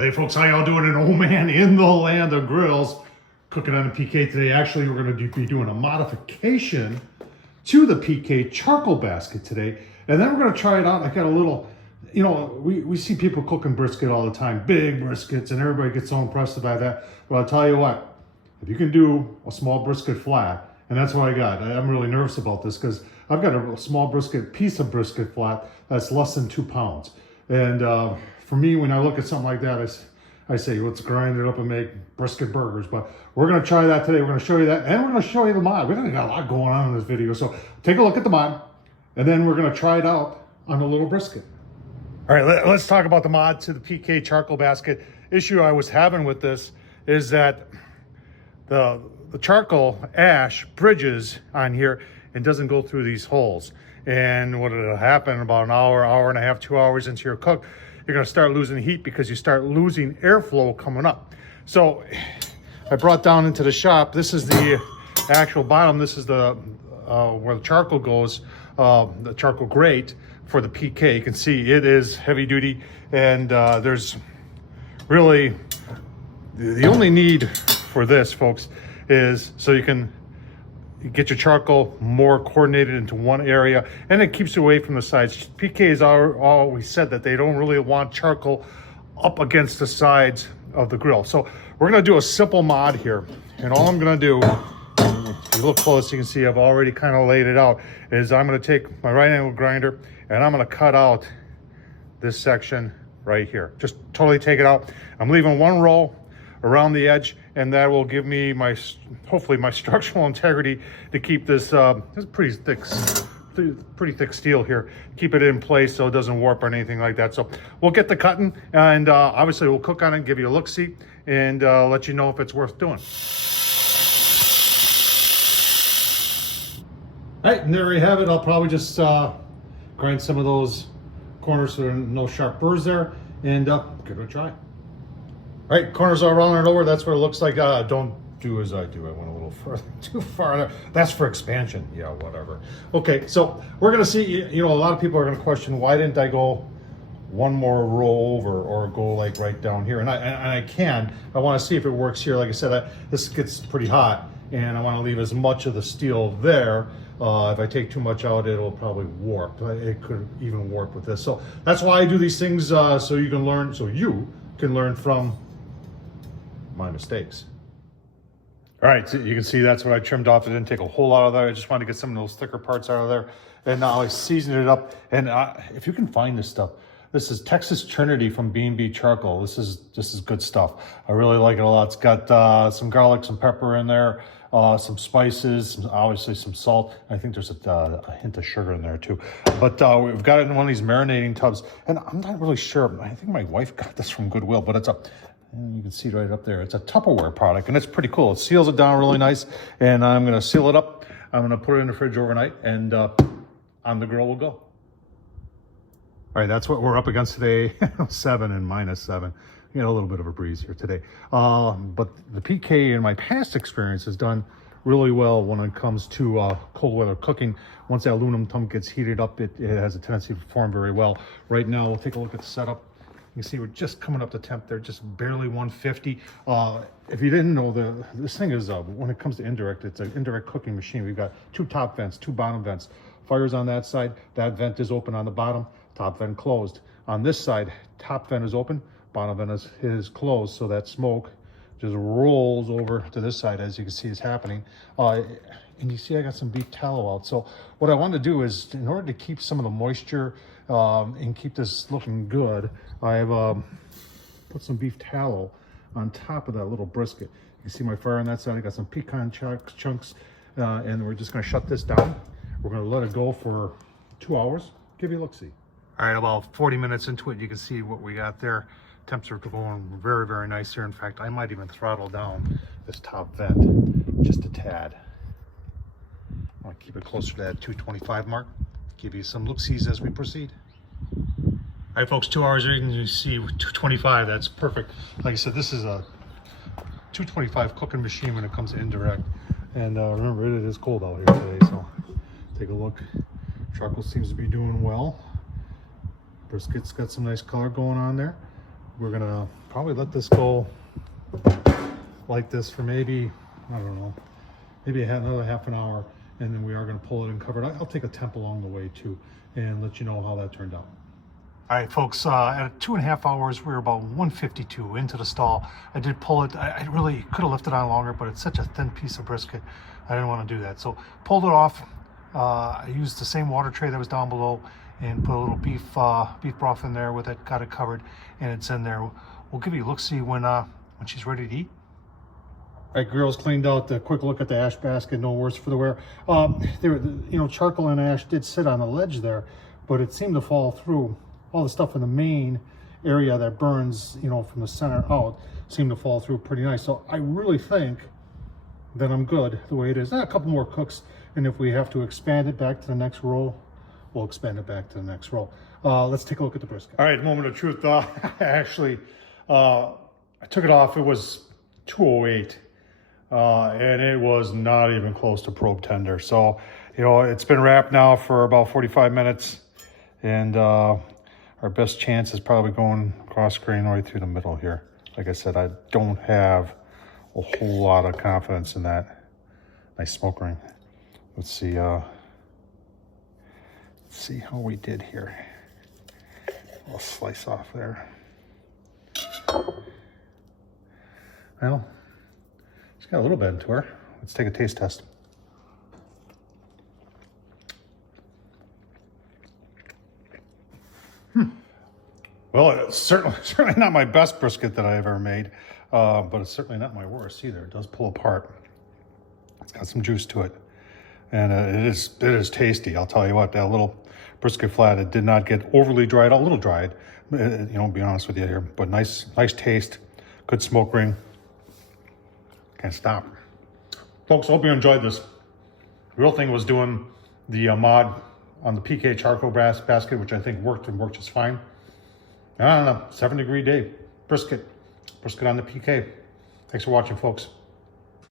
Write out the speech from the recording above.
Hey folks, how y'all doing? An old man in the land of grills, cooking on a PK today. Actually, we're going to be doing a modification to the PK charcoal basket today. And then we're going to try it out. I got a little, you know, we see people cooking brisket all the time, big briskets, and everybody gets so impressed by that. But I'll tell you what, if you can do a small brisket flat, and that's what I got. I'm really nervous about this because I've got a small piece of brisket flat that's less than 2 pounds. And for me, when I look at something like that, I say, let's grind it up and make brisket burgers. But we're going to try that today. We're going to show you that, and we're going to show you the mod. We're going to got a lot going on in this video. So take a look at the mod, and then we're going to try it out on the little brisket. All right, let's talk about the mod to the PK charcoal basket. Issue I was having with this is that the charcoal ash bridges on here and doesn't go through these holes. And what'll happen about an hour, hour and a half, 2 hours into your cook, you're gonna start losing heat because you start losing airflow coming up. So I brought down into the shop, this is the actual bottom, this is the where the charcoal goes, the charcoal grate for the PK. You can see it is heavy duty, and there's really, the only need for this, folks, is so you can get your charcoal more coordinated into one area, and it keeps you away from the sides. PKs always said that they don't really want charcoal up against the sides of the grill. So we're gonna do a simple mod here, and all I'm gonna do, if you look close, you can see I've already kind of laid it out, is I'm gonna take my right angle grinder and I'm gonna cut out this section right here. Just totally take it out. I'm leaving one row around the edge, and that will give me hopefully my structural integrity to keep this, this pretty thick steel here, keep it in place so it doesn't warp or anything like that. So we'll get the cutting, and obviously we'll cook on it, give you a look-see, and let you know if it's worth doing. All right, and there you have it. I'll probably just grind some of those corners so there are no sharp burrs there, and give it a try. All right, corners are rounded over. That's what it looks like. Don't do as I do. I went a little further, too far there. That's for expansion. Yeah, whatever. Okay, so we're gonna see, you know, a lot of people are gonna question, why didn't I go one more row over or go like right down here? And I can. I wanna see if it works here. Like I said, this gets pretty hot, and I wanna leave as much of the steel there. If I take too much out, it'll probably warp. It could even warp with this. So that's why I do these things, so you can learn from my mistakes. All right, so you can see that's what I trimmed off. I didn't take a whole lot of that. I just wanted to get some of those thicker parts out of there. And now I seasoned it up. And if you can find this stuff, this is Texas Trinity from B&B Charcoal. This is good stuff. I really like it a lot. It's got some garlic, some pepper in there, some spices, obviously some salt. I think there's a hint of sugar in there too. But we've got it in one of these marinating tubs. And I'm not really sure. I think my wife got this from Goodwill, but and you can see right up there, it's a Tupperware product, and it's pretty cool. It seals it down really nice, and I'm gonna seal it up. I'm gonna put it in the fridge overnight, and on the grill we'll go. All right, that's what we're up against today, 7 and -7. You know, a little bit of a breeze here today. But the PK in my past experience has done really well when it comes to cold weather cooking. Once that aluminum tub gets heated up, it has a tendency to perform very well. Right now, we'll take a look at the setup. You can see we're just coming up to temp there, just barely 150. If you didn't know, this thing is, when it comes to indirect, it's an indirect cooking machine. We've got 2 top vents, 2 bottom vents. Fire's on that side. That vent is open on the bottom, top vent closed. On this side, top vent is open, bottom vent is closed, so that smoke just rolls over to this side, as you can see is happening. And you see I got some beef tallow out. So what I want to do is, in order to keep some of the moisture and keep this looking good, I've put some beef tallow on top of that little brisket. You can see my fire on that side. I got some pecan chunks, and we're just gonna shut this down. We're gonna let it go for 2 hours. Give you a look-see. All right, about 40 minutes into it, you can see what we got there. Temps are going very, very nice here. In fact, I might even throttle down this top vent just a tad. I want to keep it closer to that 225 mark. Give you some look-sees as we proceed. All right, folks, 2 hours here, you can see 225. That's perfect. Like I said, this is a 225 cooking machine when it comes to indirect. And remember, it is cold out here today, so take a look. Charcoal seems to be doing well. Brisket's got some nice color going on there. we're gonna probably let this go like this for maybe, I don't know, maybe another half an hour, and then we are gonna pull it and cover it. I'll take a temp along the way too and let you know how that turned out. All right, folks, at 2.5 hours, we were about 152 into the stall. I did pull it. I really could have left it on longer, but it's such a thin piece of brisket. I didn't want to do that. So pulled it off. I used the same water tray that was down below and put a little beef broth in there with it, got it covered, and it's in there. We'll give you a look-see when she's ready to eat. All right, grills cleaned out. A quick look at the ash basket, no worse for the wear. Charcoal and ash did sit on the ledge there, but it seemed to fall through. All the stuff in the main area that burns, from the center out, seemed to fall through pretty nice. So I really think that I'm good the way it is. A couple more cooks, and if we have to expand it back to the next roll, we'll expand it back to the next roll. Let's take a look at the brisket. All right, moment of truth. Actually, I took it off. It was 208, and it was not even close to probe tender. So, it's been wrapped now for about 45 minutes, and our best chance is probably going cross grain right through the middle here. Like I said, I don't have a whole lot of confidence in that. Nice smoke ring. Let's see how we did here. I'll slice off there. Well, it's got a little bit into her. Let's take a taste test. Well, it's certainly not my best brisket that I've ever made, but it's certainly not my worst either. It does pull apart. It's got some juice to it, and it is tasty. I'll tell you what, that little brisket flat, it did not get overly dried, a little dried, be honest with you here, but nice taste, good smoke ring. Can't stop. Folks, hope you enjoyed this. The real thing was doing the mod on the PK charcoal basket, which I think worked just fine. I don't know, 7-degree day, brisket on the PK. Thanks for watching, folks.